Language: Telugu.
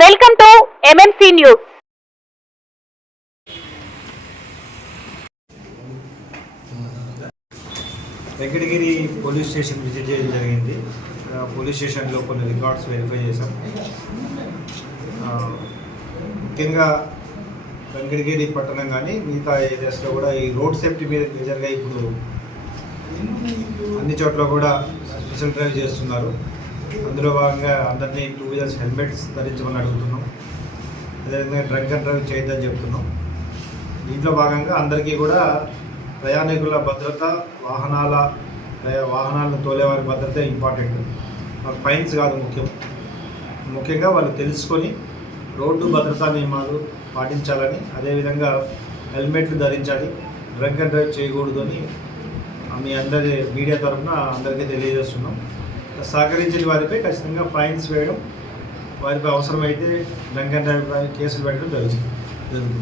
Welcome to MMC news. Venkatagiri police station visit చేయడం జరిగింది. పోలీస్ స్టేషన్లో కొన్ని రికార్డ్స్ వెరిఫై చేశాం. ముఖ్యంగా వెంకటగిరి పట్టణం కానీ మిగతా ఏరియాస్లో కూడా ఈ రోడ్ సేఫ్టీ మీద మేజర్గా ఇప్పుడు అన్ని చోట్ల కూడా స్పెషల్ డ్రైవ్ చేస్తున్నారు. అందులో భాగంగా అందరినీ 2 వీలర్స్ హెల్మెట్స్ ధరించమని అడుగుతున్నాం. అదేవిధంగా డ్రంక్ అండ్ డ్రైవ్ చేయొద్దని చెప్తున్నాం. దీంట్లో భాగంగా అందరికీ కూడా ప్రయాణికుల భద్రత, వాహనాలను తోలేవారి భద్రత ఇంపార్టెంట్. ఫైన్స్ కాదు ముఖ్యంగా వాళ్ళు తెలుసుకొని రోడ్డు భద్రతా నియమాలు పాటించాలని, అదేవిధంగా హెల్మెట్లు ధరించాలి, డ్రంక్ అండ్ డ్రైవ్ చేయకూడదు అని మీ అందరి మీడియా తరఫున అందరికీ తెలియజేస్తున్నాం. సహకరించిన వారిపై ఖచ్చితంగా ఫైన్స్ వేయడం, వారిపై అవసరమైతే డ్రంక్ అండ్ డ్రైవ్ కేసులు పెట్టడం జరుగుతుంది.